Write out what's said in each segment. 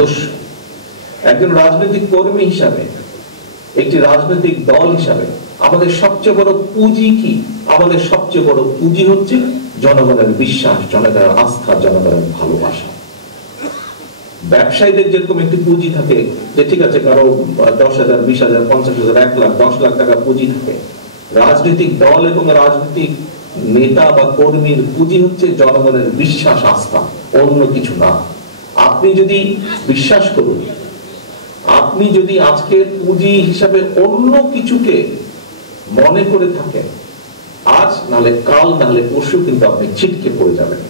সদস্য, একজন রাজনৈতিক কর্মী হিসাবে, একটি রাজনৈতিক দল হিসাবে আমাদের সবচেয়ে বড় পুঁজি কি? আমাদের সবচেয়ে বড় পুঁজি হচ্ছে জনগণের বিশ্বাস, জনগণের আস্থা, জনগণের ভালোবাসা। ব্যবসায়ীদের যেরকম একটি পুঁজি থাকে যে ঠিক আছে কারো 10,000, 20,000, 50,000, 1 লাখ, 10 লাখ টাকা পুঁজি থাকে, রাজনৈতিক দল এবং রাজনৈতিক নেতা বা কর্মীর পুঁজি হচ্ছে জনগণের বিশ্বাস, আস্থা, অন্য কিছু না। আপনি যদি বিশ্বাস করুন, আপনি যদি আজকের পুঁজি হিসাবে অন্য কিছুকে মনে করে থাকেন, আজ নাহলে কাল নাহলে পরশু কিন্তু আপনি ছিটকে পড়ে যাবেন।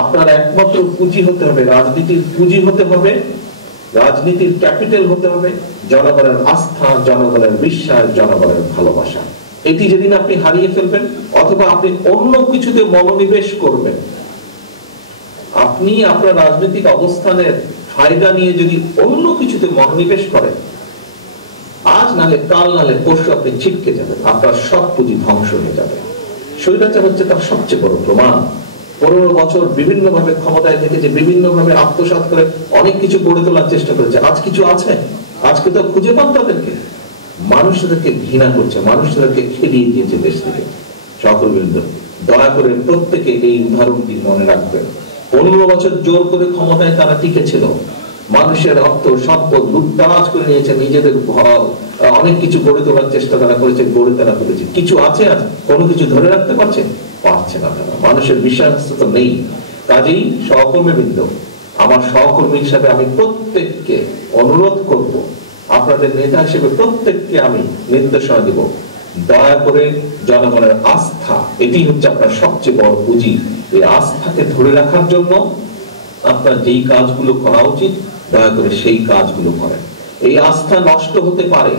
আপনার একমাত্র পুঁজি হতে হবে, রাজনীতির পুঁজি হতে হবে, রাজনীতির ক্যাপিটাল হতে হবে জনগণের আস্থা, জনগণের বিশ্বাস, জনগণের ভালোবাসা। এটি যেদিন আপনি হারিয়ে ফেলবেন অথবা আপনি অন্য কিছুতে মনোনিবেশ করবেন, আপনি আপনার রাজনৈতিক অবস্থানের ফায়দা নিয়ে যদি অন্য কিছুতে মনোনিবেশ করেন, আজ নাহলে কাল নাহলে পরশু আপনি ছিটকে যাবেন, আপনার সব পুঁজি ধ্বংস হয়ে যাবে। স্বৈরাচার হচ্ছে তার সবচেয়ে বড় প্রমাণ। 15 বছর বিভিন্ন ভাবে ক্ষমতায় থেকে যে বিভিন্ন ভাবে আত্মসাৎ করে অনেক কিছু গড়ে তোলার চেষ্টা করেছে, আজ কিছু আছে? আজকে তো খুঁজে পান তাদেরকে। মানুষদেরকে ঘৃণা করছে, মানুষদেরকে খেলিয়ে দিয়েছে দেশ থেকে। সকল বিরুদ্ধে দয়া করে প্রত্যেকে এই উদাহরণটি মনে রাখবেন। 15 বছর জোর করে ক্ষমতায় তারা টিকে ছিল, মানুষের অর্থ সম্পদ লুটতরাজ করে নিয়েছে, নিজেদের অনেক কিছু গড়ে তোলার চেষ্টা তারা করেছে, গড়ে তারা করেছে। কিছু আছে আজ? কোনো কিছু ধরে রাখতে পারছে? পারছে না তারা। মানুষের বিশ্বাস তো নেই। কাজেই সহকর্মীবৃন্দ, আমার সহকর্মী হিসাবে আমি প্রত্যেককে অনুরোধ করব, আপনাদের নেতা হিসেবে প্রত্যেককে আমি নির্দেশনা দেব, দয়া করে জনগণের আস্থা, এটি হচ্ছে আপনার সবচেয়ে বড় পুঁজি। এই আস্থাকে ধরে রাখার জন্য আপনার যেই কাজগুলো করা উচিত দয়া করে সেই কাজগুলো করেন। এই আস্থা নষ্ট হতে পারে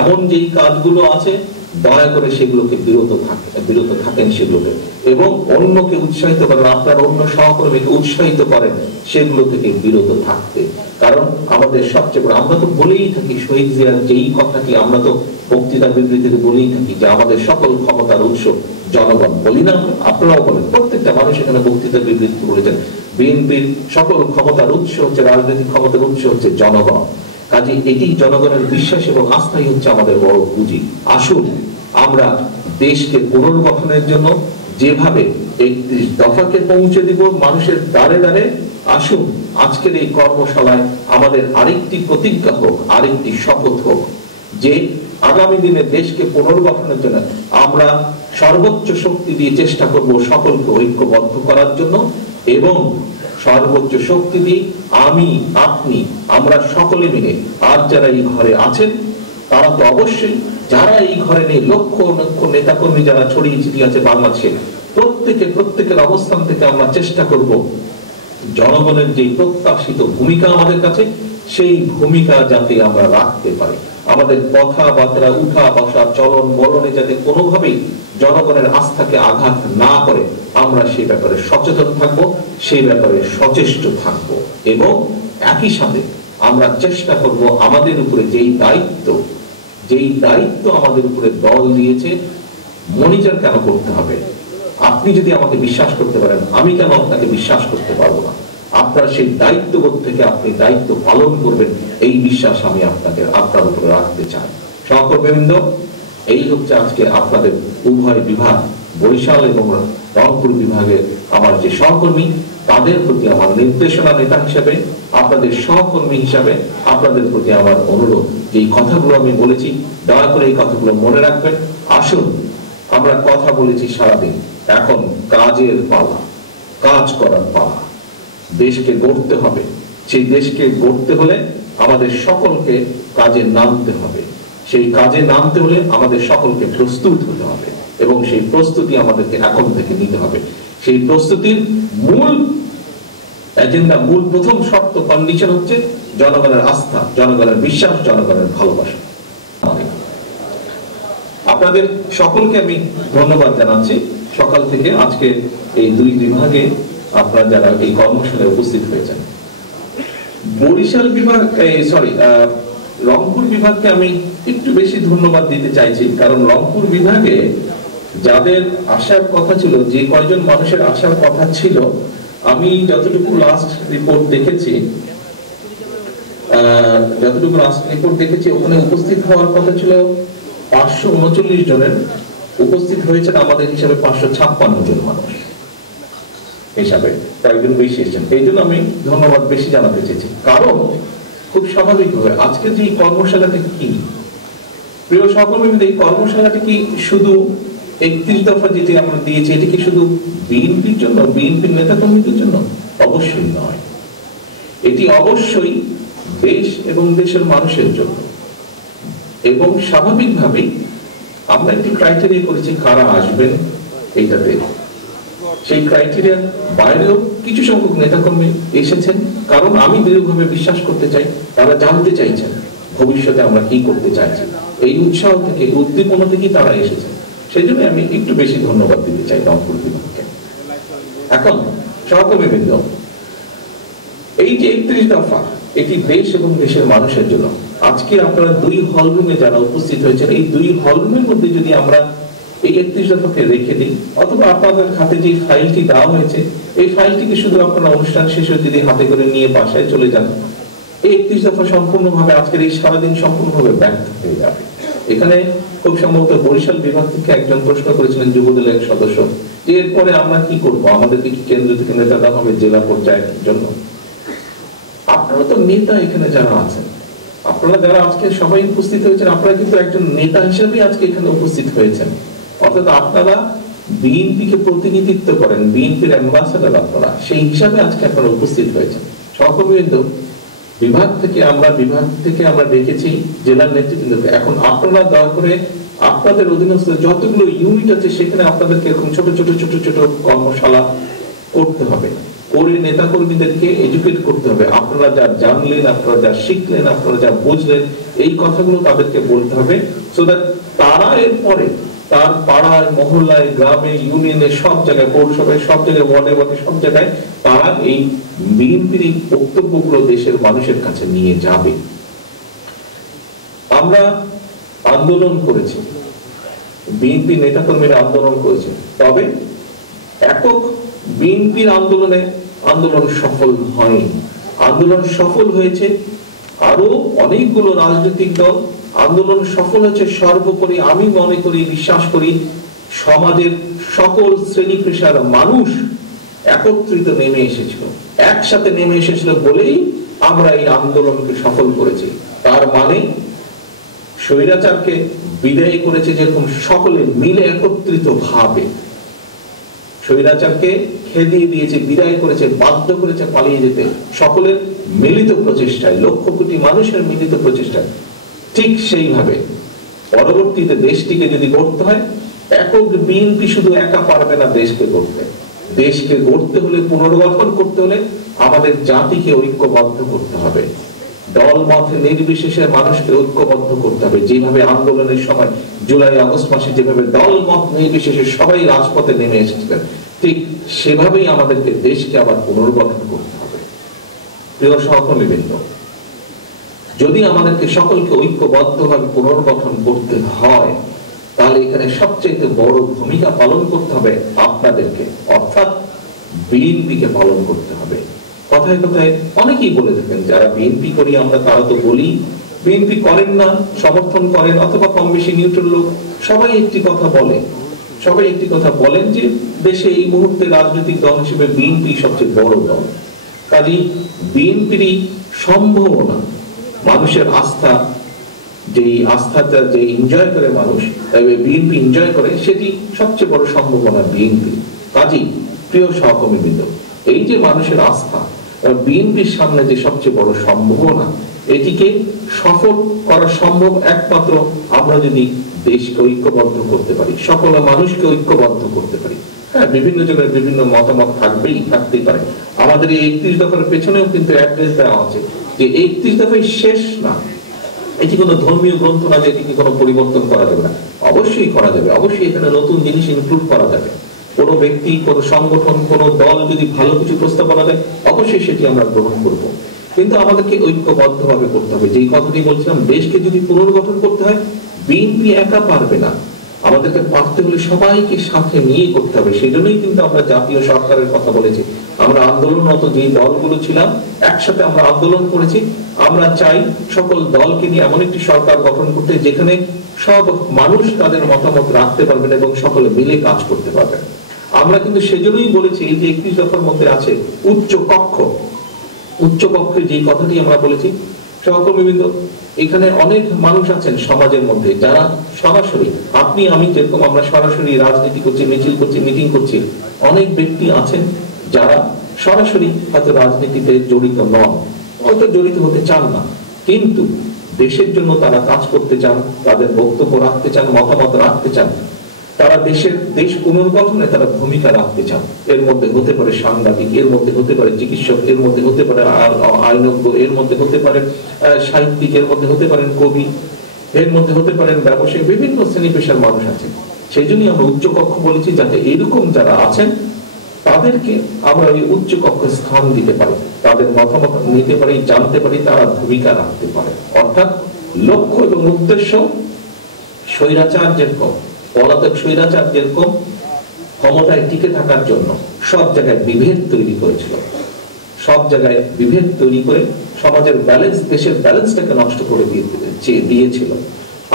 এমন যেই কাজগুলো আছে দয়া করে সেগুলোকে বিরত থাকেন সেগুলোকে, এবং অন্যকে উৎসাহিত করেন, আপনার অন্য সহকর্মীকে উৎসাহিত করেন সেগুলো থেকে বিরত থাকতে। কারণ আমাদের সবচেয়ে বড়, আমরা তো বলেই থাকি শহীদ জিয়ার যেই কথাটি আমরা তো বক্তৃতা বিবৃতিতে বলেই থাকি যে আমাদের সকল ক্ষমতার উৎস জনগণ। বলি না? আপনারাও বলেন, প্রত্যেকটা মানুষ এখানে বক্তৃতা বিবৃতি বলেছেন বিএনপির সকল ক্ষমতার উৎস হচ্ছে, রাজনৈতিক ক্ষমতার উৎস হচ্ছে জনগণ। কাজে এটি জনগণের বিশ্বাস এবং আস্থাই হচ্ছে আমাদের বড় পুঁজি। আসুন আমরা দেশকে পুনর্গঠনের জন্য যেভাবে 31 দফাকে পৌঁছে দিব মানুষের দ্বারে দ্বারে, আসুন আজকের এই কর্মশালায় আমাদের আরেকটি প্রতিজ্ঞা হোক, আরেকটি শপথ হোক যে আগামী দিনে দেশকে পুনর্গঠনের জন্য আমরা সর্বোচ্চ শক্তি দিয়ে চেষ্টা করব সকলকে ঐক্যবদ্ধ করার জন্য, এবং সর্বোচ্চ শক্তি দিয়ে আমি, আপনি, আমরা সকলে মিলে, আর যারা এই ঘরে আছেন তারা তো অবশ্যই, যারা এই ঘরে নেই লক্ষ লক্ষ নেতাকর্মী যারা ছড়িয়ে ছিটিয়ে আছে বাংলাদেশে, প্রত্যেকের অবস্থান থেকে আমরা চেষ্টা করব জনগণের যে প্রত্যাশিত ভূমিকা আমাদের কাছে, সেই ভূমিকা যাতে আমরা রাখতে পারি। আমাদের কথাবার্তা, উঠা বসা, চলন বলনে যাতে কোনোভাবেই জনগণের আস্থাকে আঘাত না করে, আমরা সেই ব্যাপারে সচেতন থাকব, সেই ব্যাপারে সচেষ্ট থাকব, এবং একই সাথে আমরা চেষ্টা করব আমাদের উপরে যেই দায়িত্ব আমাদের উপরে দল দিয়েছে, মনিটর কেন করতে হবে? আপনি যদি আমাকে বিশ্বাস করতে পারেন, আমি কেন আপনাকে বিশ্বাস করতে পারবো না? আপনার সেই দায়িত্ববোধ থেকে আপনি দায়িত্ব পালন করবেন, এই বিশ্বাস আমি আপনার উপরে রাখতে চাই। সহকর্মীবৃন্দ, এই হচ্ছে আজকে আপনাদের উভয় বিভাগ, বরিশাল এবং রংপুর বিভাগের আমার যে সহকর্মী, তাদের প্রতি আমার নির্দেশনা নেতা হিসেবে, আপনাদের সহকর্মী হিসাবে আপনাদের প্রতি আমার অনুরোধ, যে এই কথাগুলো আমি বলেছি দয়া করে এই কথাগুলো মনে রাখবেন। আসুন, আমরা কথা বলেছি সারাদিন, এখন কাজের পালা, কাজ করার পালা। দেশকে গড়তে হবে, সেই দেশকে গড়তে হলে আমাদের সকলকে কাজে নামতে হবে। সেই কাজে নামতে হলে আমাদের সকলকে প্রস্তুত হতে হবে, এবং সেই প্রস্তুতি আমাদেরকে এখন থেকে নিতে হবে। সেই প্রস্তুতির মূল এজেন্ডা, মূল প্রথম শর্ত, কন্ডিশন হচ্ছে জনগণের আস্থা, জনগণের বিশ্বাস, জনগণের ভালোবাসা। আপনাদের সকলকে আমি ধন্যবাদ জানাচ্ছি সকাল থেকে আজকে এই দুই বিভাগে আপনারা যারা এই কর্মশালায় উপস্থিত হয়েছেন। বরিশাল বিভাগ, রংপুর বিভাগকে আমি একটু বেশি ধন্যবাদ দিতে চাইছি, কারণ রংপুর বিভাগে যাদের আসার কথা ছিল, যে কয়জন মানুষের আসার কথা ছিল, আমি যতটুকু লাস্ট রিপোর্ট দেখেছি যতটুকু রিপোর্ট দেখেছি ওখানে উপস্থিত হওয়ার কথা ছিল 539 জনের, উপস্থিত হয়েছেন আমাদের হিসাবে 556 জন মানুষ হিসাবে, কয়েকজন বেশি এসেছেন। এই জন্য আমি ধন্যবাদ বেশি জানাতে চেয়েছি, কারণ খুব স্বাভাবিকভাবে আজকে যে কর্মশালাটি কি, প্রিয় সহকর্মীদের, এই কর্মশালাটি কি শুধু 31 দফা যেটি আমরা দিয়েছি এটি কি শুধু বিএনপির জন্য, বিএনপির নেতা কর্মীদের জন্য? অবশ্যই নয়, এটি অবশ্যই দেশ এবং দেশের মানুষের জন্য। এবং স্বাভাবিকভাবেই আমরা একটি ক্রাইটেরিয়া করেছি কারা আসবেন এইটাতে। সেই ক্রাইটেরিয়ার বাইরেও কিছু সংখ্যক নেতাকর্মী এসেছেন, কারণ আমি দৃঢ়ভাবে বিশ্বাস করতে চাই তারা জানতে চাইছেন ভবিষ্যতে আমরা কি করতে চাইছি। এই উৎসাহ থেকে, উদ্দীপনা থেকেই তারা এসেছেন। সেই জন্য আমি একটু বেশি ধন্যবাদ দিতে চাই রংপুর বিভাগকে। এখন সহকর্মীবৃন্দ, এই যে 31 দফা, এটি দেশ এবং দেশের মানুষের জন্য। আজকে আপনারা 2 হলরুমে যারা উপস্থিত হয়েছেন, এই 2 হলরুমের মধ্যে যদি আমরা এই 31 দফাকে রেখে দিই, অথবা আপনাদের হাতে যে ফাইলটি দেওয়া হয়েছে এই ফাইলটিকে শুধু আপনারা অনুষ্ঠান শেষে যদি হাতে করে নিয়ে বাসায় চলে যান, এই 31 দফা সম্পূর্ণভাবে আজকের এই সারাদিন সম্পূর্ণভাবে ব্যর্থ হয়ে যাবে। এখানে খুব সম্ভবত বরিশাল বিভাগ থেকে একজন প্রশ্ন করেছিলেন, যুবদলের এক সদস্য, যে এরপরে আমরা কি করব, আমাদেরকে কি কেন্দ্র থেকে নেতা দেওয়া হবে জেলা পর্যায়ের জন্য? আপনারা তো নেতা, এখানে যারা আছেন, আপনারা যারা আজকে সবাই উপস্থিত হয়েছেন, আপনারা কিন্তু একজন নেতা হিসেবে আজকে এখানে উপস্থিত হয়েছেন। অর্থাৎ আপনারা বিএনপিকে প্রতিনিধিত্ব করেন, বিএনপির অ্যাম্বাসেডর আপনারা, সেই হিসাবে আজকে আপনারা উপস্থিত হয়েছেন। সহকর্মীবৃন্দ, বিভাগ থেকে আমরা ডেকেছি জেলার নেতৃবৃন্দকে। এখন আপনারা দয়া করে আপনাদের অধীনস্থ যতগুলো ইউনিট আছে সেখানে আপনাদেরকে এরকম ছোট ছোট ছোট ছোট কর্মশালা করতে হবে, করে নেতা কর্মীদেরকে এডুকেট করতে হবে। আপনারা যা জানলেন, আপনারা যা শিখলেন, আপনারা যা বুঝলেন, এই কথাগুলো তাদেরকে বলতে হবে, সো দ্যাট তারা এরপরে তার পাড়ায়, মহল্লায়, গ্রামে, ইউনিয়নে, সব জায়গায়, পৌরসভায়, সব জায়গায়, ওয়ার্ডে ওয়ার্ডে, সব জায়গায় তারা এই বিএনপির এই বক্তব্যগুলো দেশের মানুষের কাছে নিয়ে যাবে। আমরা আন্দোলন করেছি, বিএনপি নেতাকর্মীরা আন্দোলন করেছে, তবে একক বিএনপির আন্দোলন সফল হয়নি। আন্দোলন সফল হয়েছে আরো অনেকগুলো রাজনৈতিক দল, আন্দোলন সফল হয়েছে সর্বোপরি আমি মনে করি, বিশ্বাস করি, সমাজের সকল শ্রেণী পেশার মানুষ একত্রিত নেমে এসেছিল, একসাথে নেমে এসেছিল বলেই আমরা এই আন্দোলনকে সফল করেছি। তার মানে স্বৈরাচারকে বিদায় করেছে যেরকম সকলে মিলে একত্রিত ভাবে, স্বৈরাচারকে খেদিয়ে দিয়েছে, বিদায় করেছে, বাধ্য করেছে পালিয়ে যেতে, সকলের মিলিত প্রচেষ্টায়, লক্ষ কোটি মানুষের মিলিত প্রচেষ্টায়। ঠিক সেইভাবে পরবর্তীতে দেশটিকে যদি গড়তে হয়, একক বিএনপি শুধু একা পারবে না দেশকে গড়তে। দেশকে গড়তে হলে, পুনর্গঠন করতে হলে আমাদের জাতিকে ঐক্যবদ্ধ করতে হবে, দল মত নির্বিশেষে মানুষকে ঐক্যবদ্ধ করতে হবে। যেভাবে আন্দোলনের সময় জুলাই আগস্ট মাসে যেভাবে দল মত নির্বিশেষে সবাই রাজপথে নেমে এসেছিলেন, ঠিক সেভাবেই আমাদেরকে দেশকে আবার পুনর্গঠন করতে হবে। প্রিয় সহকর্মীবৃন্দ, যদি আমাদেরকে সকলকে ঐক্যবদ্ধভাবে পুনর্গঠন করতে হয়, তাহলে এখানে সবচেয়ে বড় ভূমিকা পালন করতে হবে আপনাদেরকে, অর্থাৎ বিএনপিকে পালন করতে হবে। কথায় কথায় অনেকেই বলে থাকেন, যারা বিএনপি করি আমরা তারা তো বলি, বিএনপি করেন না, সমর্থন করেন, অথবা কম বেশি নিউট্রাল লোক, সবাই একটি কথা বলেন যে দেশে এই মুহূর্তে রাজনৈতিক দল হিসেবে বিএনপি সবচেয়ে বড় দল। কাজেই বিএনপিরই সম্ভাবনা, মানুষের আস্থা, যেই আস্থাটা যে এনজয় করে মানুষ, বিএনপি এনজয় করে, সেটি সবচেয়ে বড় সম্ভাবনা বিএনপি। কাজেই প্রিয় সহকর্মীবৃন্দ, এই যে মানুষের আস্থা, বিএনপির সামনে যে সবচেয়ে বড় সম্ভাবনা, এটিকে সফল করা সম্ভব একমাত্র আমরা যদি দেশকে ঐক্যবদ্ধ করতে পারি, সকল মানুষকে ঐক্যবদ্ধ করতে পারি। হ্যাঁ, বিভিন্ন জনের বিভিন্ন মতামত থাকতেই পারে। আমাদের এই 31 দফার পেছনেও কিন্তু অ্যাড্রেস দেওয়া আছে যে 31 দফাই শেষ না, এটি কোনো ধর্মীয় গ্রন্থ না যে এটিকে কোনো পরিবর্তন করা যাবে না। অবশ্যই করা যাবে, অবশ্যই এখানে নতুন জিনিস ইনক্লুড করা যাবে। কোনো ব্যক্তি, কোনো সংগঠন, কোনো দল যদি ভালো কিছু প্রস্তাবনা দেয়, অবশ্যই সেটি আমরা গ্রহণ করব। কিন্তু আমাদেরকে ঐক্যবদ্ধভাবে করতে হবে। যেই কথাটি বলছিলাম, দেশকে যদি পুনর্গঠন করতে হয়, বিএনপি একা পারবে না, আমাদেরকে পারতে হলে সবাইকে সাথে নিয়ে করতে হবে। সেই জন্যই কিন্তু আমরা জাতীয় সরকারের কথা বলেছি। আমরা আন্দোলনরত যে দলগুলো ছিলাম একসাথে আমরা আন্দোলন করেছি। আমরা চাই সকল দলকে নিয়ে এমন একটি সরকার গঠন করতে যেখানে সব মানুষ তাদের মতামত রাখতে পারবেন এবং সকলে মিলে কাজ করতে পারবেন। আমরা কিন্তু সেজন্যই বলেছি এই যে 31 দফার মধ্যে আছে উচ্চ কক্ষ। উচ্চ কক্ষে যে কথাটি আমরা বলেছি, সহকর্মীবৃন্দ, এখানে অনেক মানুষ আছেন সমাজের মধ্যে যারা সরাসরি, আপনি আমি যেরকম আমরা সরাসরি রাজনীতি করছি, মিছিল করছি, মিটিং করছি, অনেক ব্যক্তি আছেন যারা সরাসরি হয়তো রাজনীতিতে জড়িত নন, হয়তো জড়িত হতে চান না, কিন্তু দেশের জন্য তারা কাজ করতে চান, তাদের বক্তব্য রাখতে চান, মতামত রাখতে চান, তারা দেশ পুনর্গঠনে তারা ভূমিকা রাখতে চান। এর মধ্যে হতে পারে সাংবাদিক, এর মধ্যে হতে পারে চিকিৎসক, এর মধ্যে হতে পারে আইনজ্ঞ, এর মধ্যে হতে পারে সাহিত্যিক, এর মধ্যে হতে পারেন কবি, এর মধ্যে হতে পারেন ব্যবসায়ী, বিভিন্ন শ্রেণী পেশার মানুষ আছেন। সেই জন্যই আমরা উচ্চ কক্ষ বলেছি, যাতে এরকম যারা আছেন তাদেরকে আমরা ওই উচ্চ কক্ষে স্থান দিতে পারি, তাদের মতামত নিতে পারি, জানতে পারি, তারা ভূমিকা রাখতে পারে। অর্থাৎ লক্ষ্য এবং উদ্দেশ্য স্বৈরাচার যেরকম, পলাতক স্বৈরাচার যেরকম ক্ষমতায় টিকে থাকার জন্য সব জায়গায় বিভেদ তৈরি করেছিল, সব জায়গায় বিভেদ তৈরি করে সমাজের ব্যালেন্স, দেশের ব্যালেন্সটাকে নষ্ট করে দিয়েছিল।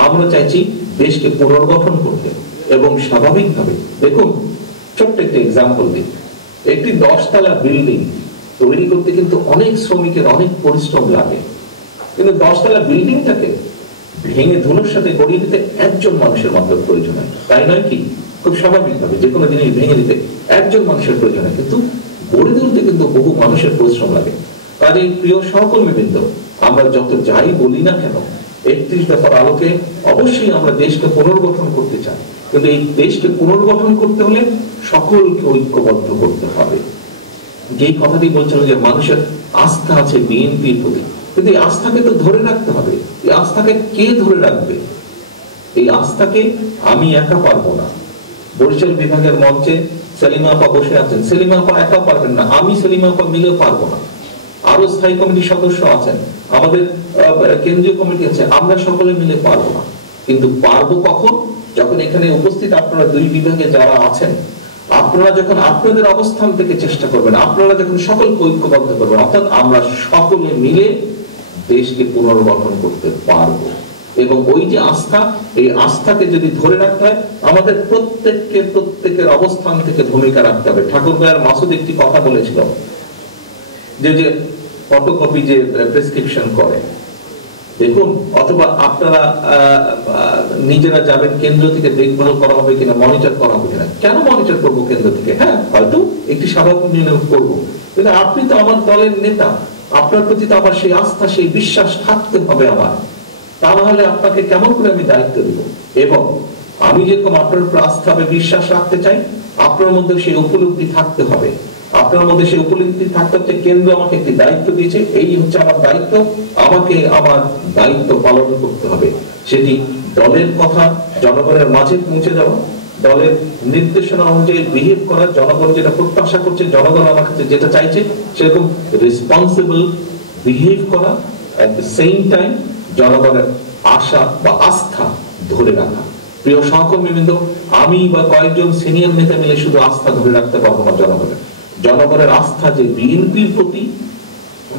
আমরা চাইছি দেশকে পুনর্গঠন করতে এবং স্বাভাবিকভাবে, দেখুন ছোট্ট একটি এক্সাম্পল দিই, একটি 10 তলা বিল্ডিং তৈরি করতে কিন্তু অনেক শ্রমিকের অনেক পরিশ্রম লাগে, কিন্তু 10 তলা বিল্ডিংটাকে ভেঙে ধুলোর সাথে গড়িয়ে দিতে একজন মানুষের মাত্র প্রয়োজন হয়, তাই নয় কি? খুব স্বাভাবিকভাবে যে কোনো জিনিস ভেঙে দিতে একজন মানুষের প্রয়োজন হয়, কিন্তু গড়ে তুলতে কিন্তু বহু মানুষের পরিশ্রম লাগে। কাজেই প্রিয় সহকর্মীবৃন্দ, আমরা যত যাই বলি না কেন, 31 দফার আলোকে অবশ্যই আমরা দেশকে পুনর্গঠন করতে চাই, কিন্তু এই দেশকে পুনর্গঠন করতে হলে সকলকে ঐক্যবদ্ধ করতে হবে। যেই কথাটি বলছিলাম যে মানুষের আস্থা আছে বিএনপির প্রতি, কিন্তু এই আস্থাকে তো ধরে রাখতে হবে। এই আস্থাকে কে ধরে রাখবে? এই আস্থাকে আমি একা পারবো না। বরিশাল বিভাগের মঞ্চে সেলিমা আপা বসে আছেন, সেলিমা আপা একা পারবেন না, আমি সেলিমা আপা মিলেও পারবো না। আরো স্থায়ী কমিটির সদস্য আছেন, আমাদের কেন্দ্রীয় কমিটি আছে, আমরা সকলে মিলে পারবো না। কিন্তু পারবো কখন? যখন এখানে উপস্থিত আপনারা 2 বিভাগে যারা আছেন, আপনারা যখন আপনাদের অবস্থান থেকে চেষ্টা করবেন, আপনারা যখন সকলকে ঐক্যবদ্ধ করবেন, অর্থাৎ আমরা সকলে মিলে দেশকে পুনর্গঠন করতে পারবো। এবং ওই যে আস্থা, এই আস্থাকে যদি ধরে রাখতে হয় আমাদের প্রত্যেকের অবস্থান থেকে ভূমিকা রাখতে হবে। ঠাকুরগাঁয়ের মাসুদ একটি কথা বলেছিল যে ফটোকপি যে প্রেসক্রিপশন করে, দেখুন, অথবা আপনারা নিজেরা যাবেন, কেন্দ্র থেকে দেখভাল করা হবে কিনা, মনিটর করা হবে কিনা। কেন মনিটর করবো কেন্দ্র থেকে? হ্যাঁ, হয়তো একটি স্বাভাবিক নির্ণয় করবো, কিন্তু আপনি তো আমার দলের নেতা, আপনার প্রতি তো আমার সেই আস্থা, সেই বিশ্বাস থাকতে হবে আমার, তা না হলে আপনাকে কেমন করে আমি দায়িত্ব দেব? এবং আমি যেরকম আপনার উপর আস্থা হবে, বিশ্বাস রাখতে চাই, আপনার মধ্যে সেই উপলব্ধি থাকতে হবে, আপনার মধ্যে সেই উপলব্ধি থাকতে হচ্ছে কেন্দ্র আমাকে একটি দায়িত্ব দিয়েছে, এই হচ্ছে আমার দায়িত্ব, আমাকে আমার দায়িত্ব পালন করতে হবে। সেটি দলের কথা জনগণের মাঝে পৌঁছে দেওয়া, দলের নির্দেশনা অনুযায়ী বিহেভ করা, জনগণ যেটা প্রত্যাশা করছে, জনগণ আমার কাছে যেটা চাইছে সেরকম রেসপন্সিবল বিহেভ করা, এট দ্য সেম টাইম জনগণের আশা বা আস্থা ধরে রাখা। প্রিয় সহকর্মীবৃন্দ, আমি বা কয়েকজন সিনিয়র নেতা মিলে শুধু আস্থা ধরে রাখতে পারবো না। জনগণের আস্থা যে বিএনপির প্রতি,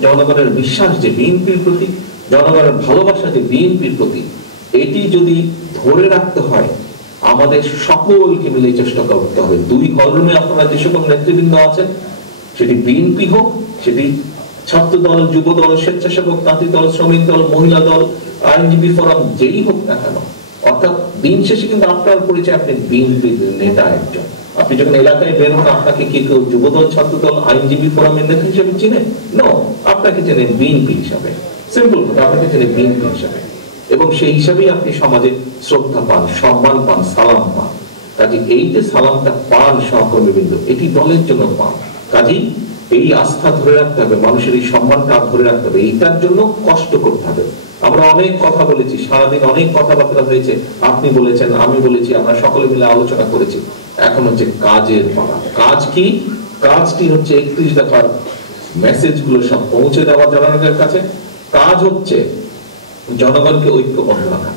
জনগণের বিশ্বাস যে বিএনপির প্রতি, জনগণের ভালোবাসা যে বিএনপির প্রতি, এটি যদি ধরে রাখতে হয় আমাদের সকলকে মিলে চেষ্টা করতে হবে। 2 কলমে আপনারা যে সকল নেতৃবৃন্দ আছেন, সেটি বিএনপি হোক, সেটি ছাত্র দল, যুব দল, স্বেচ্ছাসেবক, তাঁতি দল, শ্রমিক দল, মহিলা দল, আইনজীবী ফোরাম, যেই হোক না কেন, অর্থাৎ দিন শেষে কিন্তু আপনার পরিচয় আপনি বিএনপির নেতা একজন। আপনি যখন এলাকায় বের হন, আপনাকে কি কেউ যুবদল, ছাত্র দল, আইনজীবী ফোরামের নেতা হিসেবে চিনে? নো, আপনাকে চেনে বিএনপি হিসাবে। সিম্পল কথা, আপনাকে চেনে বিএনপি হিসাবে, এবং সেই হিসাবেই আপনি সমাজে শ্রদ্ধা পান, সম্মান পান, সালাম পান। কাজে এই যে সালামটা পান সহকর্মীবৃন্দ, এটি দলের জন্য পান। কাজেই এই আস্থা ধরে রাখতে হবে, মানুষের এই সম্মানটা ধরে রাখতে হবে, এইটার জন্য কষ্ট করতে হবে। আমরা অনেক কথা বলেছি, সারাদিন অনেক কথাবার্তা হয়েছে, আপনি বলেছেন, আমি বলেছি, আমরা সকলে মিলে আলোচনা করেছি। এখন হচ্ছে কাজের পালা। কাজ কি? কাজটি হচ্ছে 31 দফার মেসেজগুলো সব পৌঁছে দেওয়া জনগণের কাছে। কাজ হচ্ছে জনগণকে ঐক্যবদ্ধ রাখা।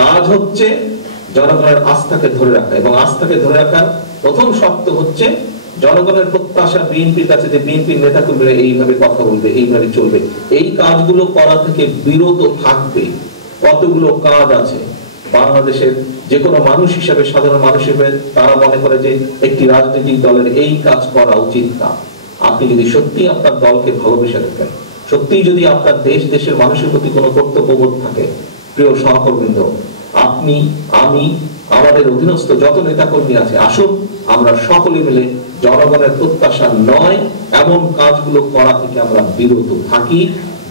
কাজ হচ্ছে জনগণের আস্থাকে ধরে রাখা, এবং আস্থাকে ধরে রাখার প্রথম শর্ত হচ্ছে জনগণের প্রত্যাশা বিএনপির কাছে যে বিএনপির নেতা কর্মীরা এইভাবে কথা বলবে, এইভাবে চলবে, এই কাজগুলো করা থেকে বিরত থাকবে। কতগুলো কাজ আছে বাংলাদেশের যে কোনো মানুষ হিসেবে, সাধারণ মানুষ হিসেবে তারা মনে করে যে একটি রাজনৈতিক দলের এই কাজ করা উচিত না। আপনি যদি সত্যি আপনার দলকে ভালোবেসে রাখেন, সত্যি যদি আপনার দেশের মানুষের প্রতি কোনো কর্তব্যবোধ থাকে, প্রিয় সহকর্মীবৃন্দ, আপনি, আমি, আমাদের অধীনস্থ যত নেতাকর্মী আছে, আসুন আমরা সকলে মিলে জনগণের প্রত্যাশা নয় এমন কাজগুলো করা থেকে আমরা বিরত থাকি,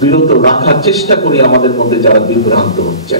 বিরত রাখার চেষ্টা করি আমাদের মধ্যে যারা বিভ্রান্ত হচ্ছে।